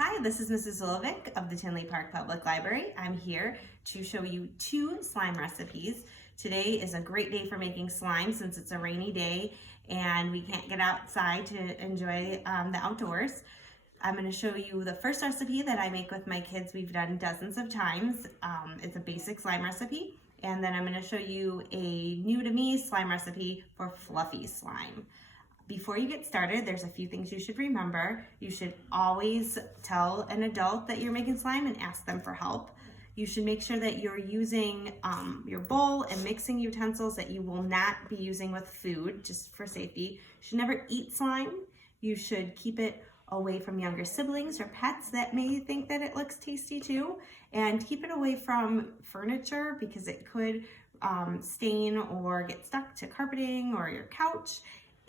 Hi, this is Mrs. Zulevic of the Tinley Park Public Library. I'm here to show you 2 slime recipes. Today is a great day for making slime since it's a rainy day and we can't get outside to enjoy the outdoors. I'm going to show you the first recipe that I make with my kids. We've done dozens of times. It's a basic slime recipe. And then I'm going to show you a new to me slime recipe for fluffy slime. Before you get started, there's a few things you should remember. You should always tell an adult that you're making slime and ask them for help. You should make sure that you're using your bowl and mixing utensils that you will not be using with food, just for safety. You should never eat slime. You should keep it away from younger siblings or pets that may think that it looks tasty too. And keep it away from furniture because it could stain or get stuck to carpeting or your couch.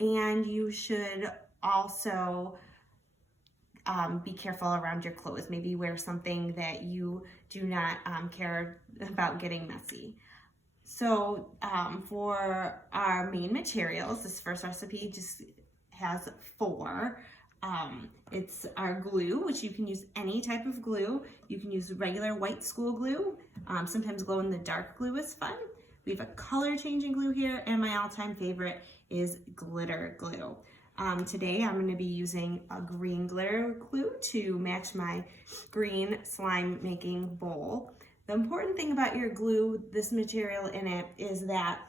And you should also be careful around your clothes. Maybe wear something that you do not care about getting messy. So for our main materials, this first recipe just has 4. It's our glue, which you can use any type of glue. You can use regular white school glue. Sometimes glow in the dark glue is fun. We have a color changing glue here, and my all-time favorite is glitter glue. Today I'm going to be using a green glitter glue to match my green slime making bowl. The important thing about your glue, this material in it, is that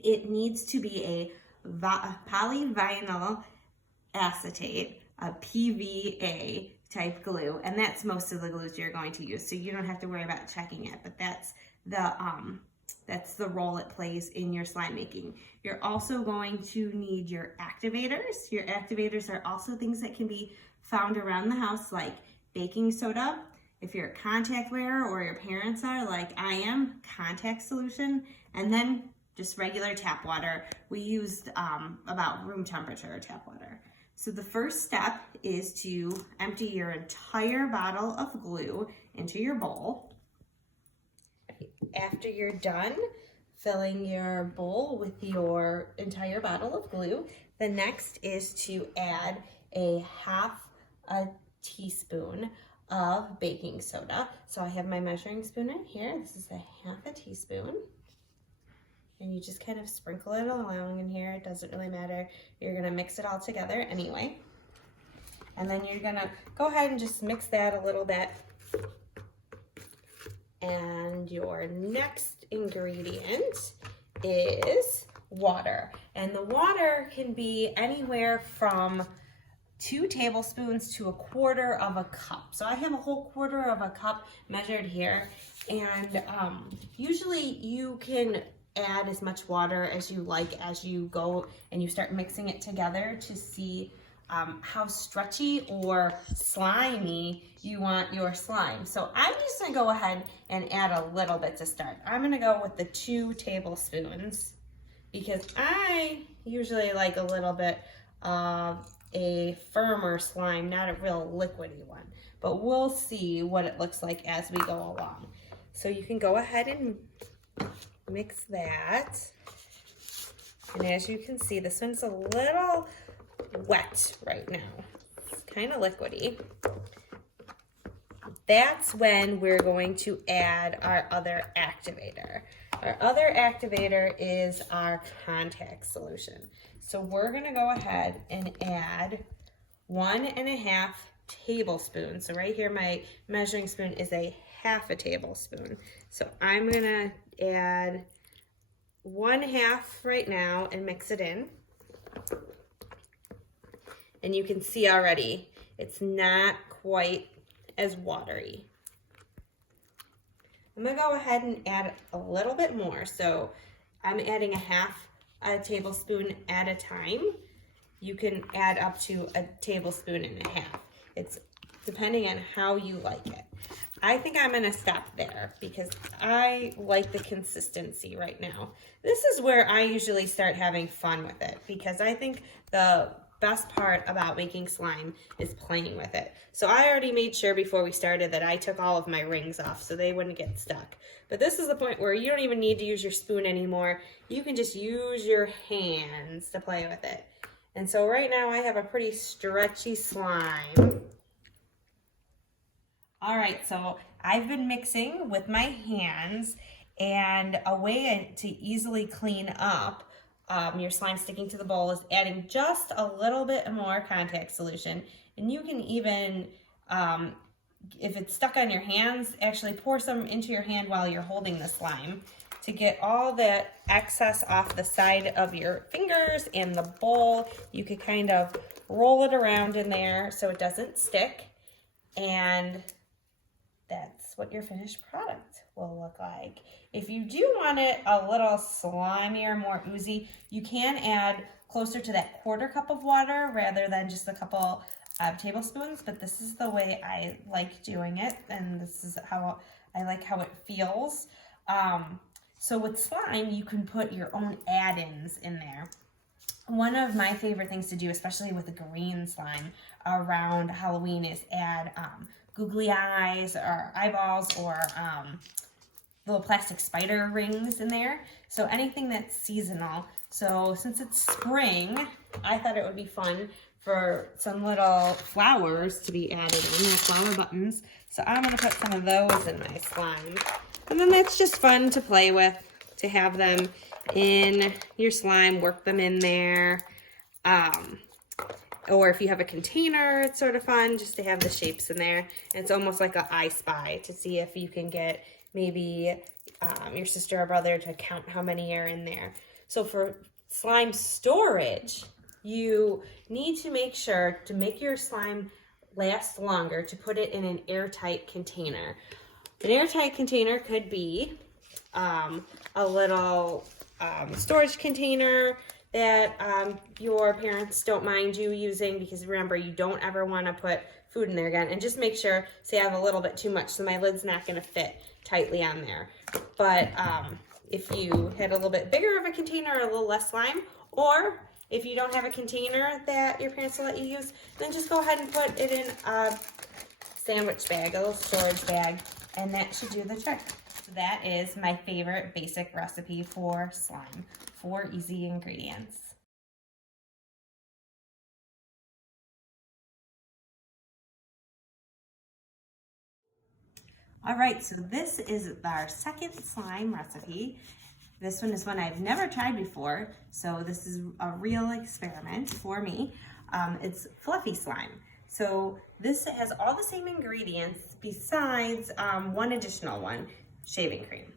it needs to be a polyvinyl acetate, a PVA type glue, and that's most of the glues you're going to use, so you don't have to worry about checking it, but that's the role it plays in your slime making. You're also going to need your activators. Your activators are also things that can be found around the house, like baking soda. If you're a contact wearer or your parents are, like I am, contact solution, and then just regular tap water. We used about room temperature tap water. So the first step is to empty your entire bottle of glue into your bowl. After you're done filling your bowl with your entire bottle of glue, the next is to add a half a teaspoon of baking soda. So I have my measuring spoon in here. This is a half a teaspoon. And you just kind of sprinkle it along in here. It doesn't really matter. You're gonna mix it all together anyway. And then you're gonna go ahead and just mix that a little bit. And your next ingredient is water. And the water can be anywhere from 2 tablespoons to 1/4 of a cup. So I have a whole 1/4 of a cup measured here. And usually you can add as much water as you like as you go and you start mixing it together to see how stretchy or slimy you want your slime. So I'm just gonna go ahead and add a little bit to start. I'm gonna go with the 2 tablespoons because I usually like a little bit of a firmer slime, not a real liquidy one. But we'll see what it looks like as we go along. So you can go ahead and mix that. And as you can see, this one's a little wet right now. It's kind of liquidy. That's when we're going to add our other activator. Our other activator is our contact solution. So we're gonna go ahead and add 1.5 tablespoons. So right here, my measuring spoon is a half a tablespoon. So I'm gonna add 1/2 right now and mix it in. And you can see already, it's not quite as watery. I'm gonna go ahead and add a little bit more. So I'm adding 1/2 tablespoon at a time. You can add up to 1.5 tablespoons. It's depending on how you like it. I think I'm gonna stop there because I like the consistency right now. This is where I usually start having fun with it because I think the best part about making slime is playing with it. So I already made sure before we started that I took all of my rings off so they wouldn't get stuck. But this is the point where you don't even need to use your spoon anymore. You can just use your hands to play with it. And so right now I have a pretty stretchy slime. All right, so I've been mixing with my hands, and a way to easily clean up your slime sticking to the bowl is adding just a little bit more contact solution. And you can even, if it's stuck on your hands, actually pour some into your hand while you're holding the slime to get all that excess off the side of your fingers and the bowl. You could kind of roll it around in there so it doesn't stick, and that's what your finished product will look like. If you do want it a little slimier, more oozy, you can add closer to that 1/4 cup of water rather than just a couple tablespoons, but this is the way I like doing it, and this is how I like how it feels. So with slime, you can put your own add-ins in there. One of my favorite things to do, especially with the green slime around Halloween, is add googly eyes or eyeballs or little plastic spider rings in there. So anything that's seasonal. So since it's spring, I thought it would be fun for some little flowers to be added in, little flower buttons. So I'm gonna put some of those in my slime. And then that's just fun to play with, to have them in your slime, work them in there. Or if you have a container, it's sort of fun just to have the shapes in there. And it's almost like an I Spy to see if you can get maybe your sister or brother to count how many are in there. So for slime storage, you need to make sure to make your slime last longer to put it in an airtight container. An airtight container could be a little storage container that your parents don't mind you using, because remember, you don't ever want to put food in there again. And just make sure, say I have a little bit too much, so my lid's not going to fit tightly on there. But if you had a little bit bigger of a container or a little less slime, or if you don't have a container that your parents will let you use, then just go ahead and put it in a sandwich bag, a little storage bag, and that should do the trick. So that is my favorite basic recipe for slime. 4 easy ingredients. All right, so this is our second slime recipe. This one is one I've never tried before, so this is a real experiment for me. It's fluffy slime. So this has all the same ingredients besides one additional one, shaving cream.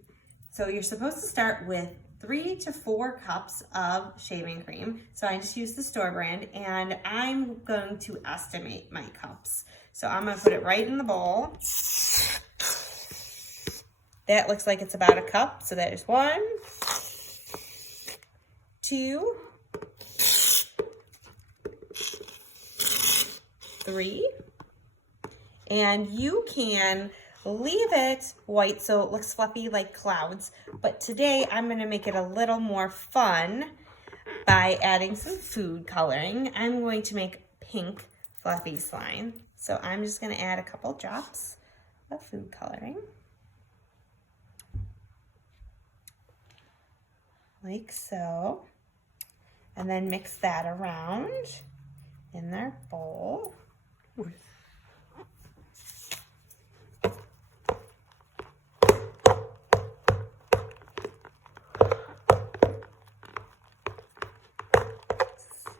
So you're supposed to start with 3 to 4 cups of shaving cream. So I just use the store brand, and I'm going to estimate my cups. So I'm gonna put it right in the bowl. That looks like it's about a cup. So that is 1, 2, 3. And you can leave it white so it looks fluffy like clouds. But today I'm gonna make it a little more fun by adding some food coloring. I'm going to make pink fluffy slime. So I'm just gonna add a couple drops of food coloring. Like so. And then mix that around in their bowl.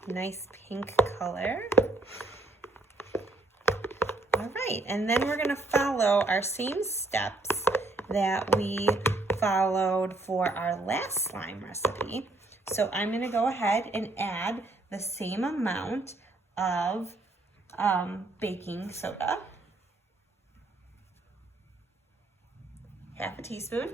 Nice pink color. All right, and then we're gonna follow our same steps that we followed for our last slime recipe. So I'm gonna go ahead and add the same amount of baking soda. Half a teaspoon.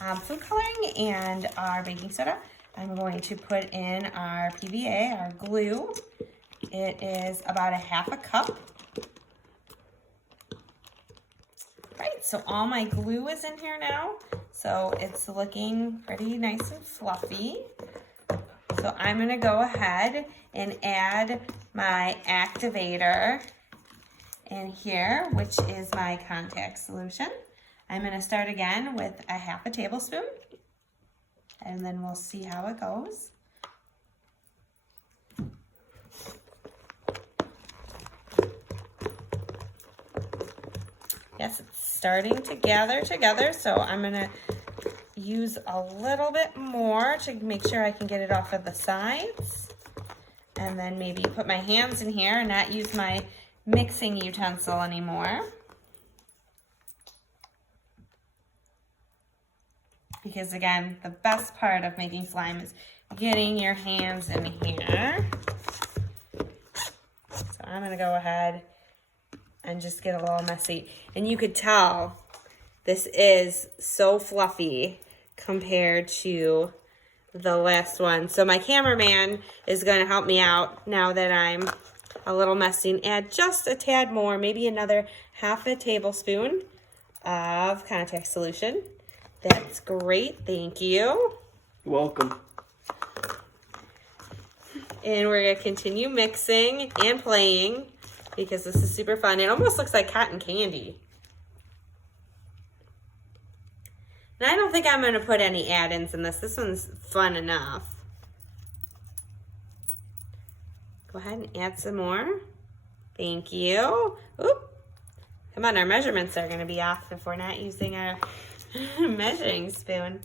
Our food coloring and our baking soda. I'm going to put in our PVA, our glue. It is about a half a cup. Right, so all my glue is in here now. So it's looking pretty nice and fluffy. So I'm gonna go ahead and add my activator in here, which is my contact solution. I'm gonna start again with a half a tablespoon, and then we'll see how it goes. Yes, it's starting to gather together, so I'm gonna use a little bit more to make sure I can get it off of the sides. And then maybe put my hands in here and not use my mixing utensil anymore. Because again, the best part of making slime is getting your hands in here. So I'm gonna go ahead and just get a little messy. And you could tell this is so fluffy compared to the last one. So my cameraman is gonna help me out now that I'm a little messy, and add just a tad more, maybe another half a tablespoon of contact solution. That's great, thank you. You're welcome. And we're gonna continue mixing and playing because this is super fun. It almost looks like cotton candy. And I don't think I'm gonna put any add-ins in this. This one's fun enough. Go ahead and add some more. Thank you. Oop. Come on, our measurements are gonna be off if we're not using a measuring spoon.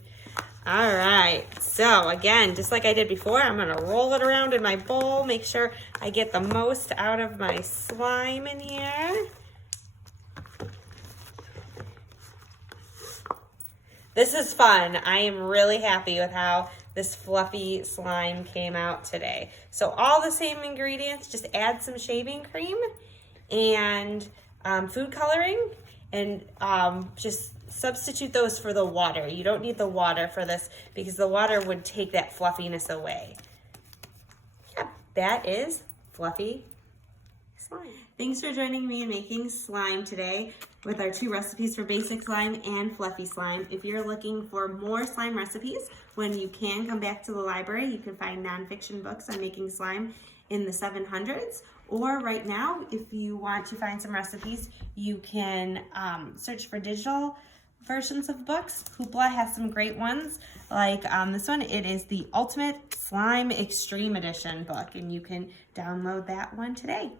All right, so again, just like I did before, I'm gonna roll it around in my bowl, make sure I get the most out of my slime in here. This is fun. I am really happy with how this fluffy slime came out today. So all the same ingredients, just add some shaving cream and food coloring, and just substitute those for the water. You don't need the water for this because the water would take that fluffiness away. Yep, that is fluffy slime. Thanks for joining me in making slime today with our 2 recipes for basic slime and fluffy slime. If you're looking for more slime recipes, when you can come back to the library, you can find nonfiction books on making slime in the 700s. Or right now, if you want to find some recipes, you can search for digital versions of books. Hoopla has some great ones, like this one. It is the Ultimate Slime Extreme Edition book, and you can download that one today.